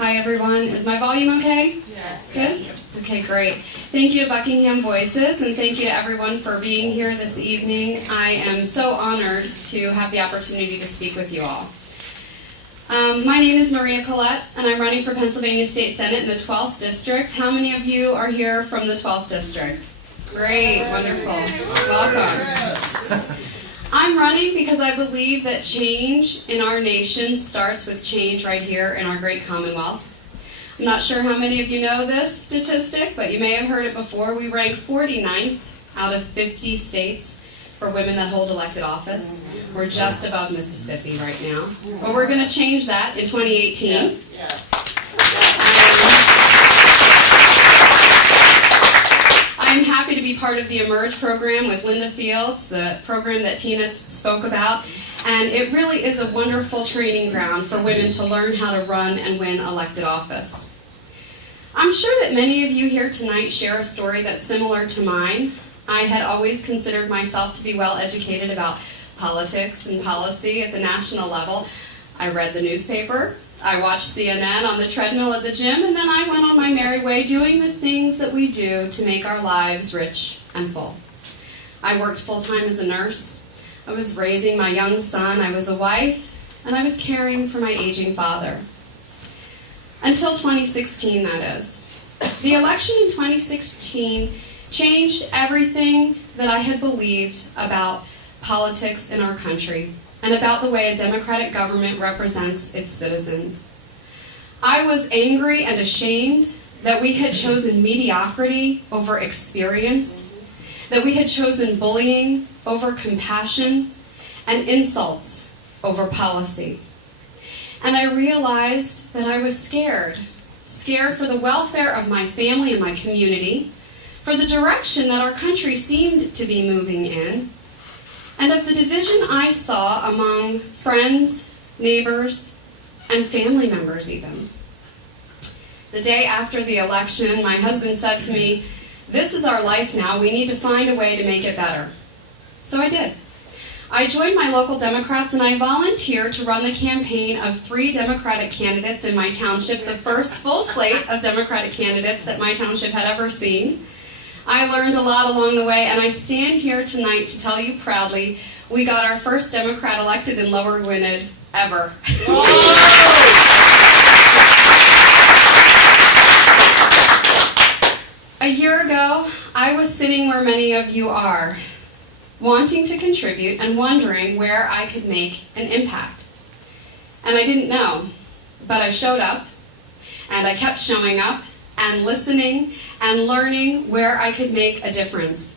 Hi everyone. Is my volume okay? Yes. Good? Okay, great. Thank you to Buckingham Voices, and thank you to everyone for being here this evening. I am so honored to have the opportunity to speak with you all. My name is Maria Collett, and I'm running for Pennsylvania State Senate in the 12th District. How many of you are here from the 12th District? Great, wonderful. Welcome. I'm running because I believe that change in our nation starts with change right here in our great Commonwealth. I'm not sure how many of you know this statistic, but you may have heard it before. We rank 49th out of 50 states for women that hold elected office. We're just above Mississippi right now. But we're going to change that in 2018. I'm happy to be part of the Emerge program with Linda Fields, the program that Tina spoke about. And it really is a wonderful training ground for women to learn how to run and win elected office. I'm sure that many of you here tonight share a story that's similar to mine. I had always considered myself to be well educated about politics and policy at the national level. I read the newspaper, I watched CNN on the treadmill at the gym, and then I went on my merry way doing the things that we do to make our lives rich and full. I worked full-time as a nurse. I was raising my young son. I was a wife, and I was caring for my aging father. Until 2016, that is. The election in 2016 changed everything that I had believed about politics in our country and about the way a democratic government represents its citizens. I was angry and ashamed that we had chosen mediocrity over experience, that we had chosen bullying over compassion, and insults over policy. And I realized that I was scared for the welfare of my family and my community, for the direction that our country seemed to be moving in, and of the division I saw among friends, neighbors, and family members even. The day after the election, my husband said to me, "This is our life now. We need to find a way to make it better." So I did. I joined my local Democrats and I volunteered to run the campaign of 3 Democratic candidates in my township, the first full slate of Democratic candidates that my township had ever seen. I learned a lot along the way, and I stand here tonight to tell you proudly, we got our first Democrat elected in Lower Gwynedd ever. A year ago, I was sitting where many of you are, wanting to contribute and wondering where I could make an impact. And I didn't know, but I showed up, and I kept showing up, and listening and learning where I could make a difference,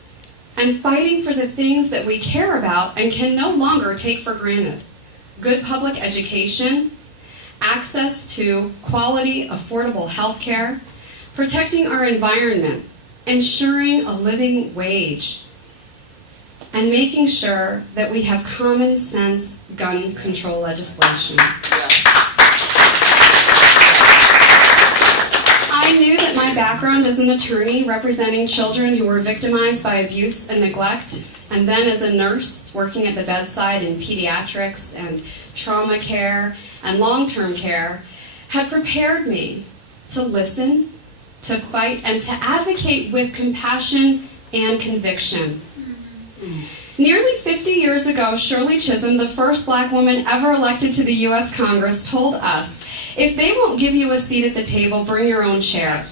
and fighting for the things that we care about and can no longer take for granted. Good public education, access to quality, affordable health care, protecting our environment, ensuring a living wage, and making sure that we have common sense gun control legislation. I knew that my background as an attorney representing children who were victimized by abuse and neglect, and then as a nurse working at the bedside in pediatrics and trauma care and long-term care, had prepared me to listen, to fight, and to advocate with compassion and conviction. Nearly 50 years ago, Shirley Chisholm, the first black woman ever elected to the U.S. Congress, told us, "If they won't give you a seat at the table, bring your own chair."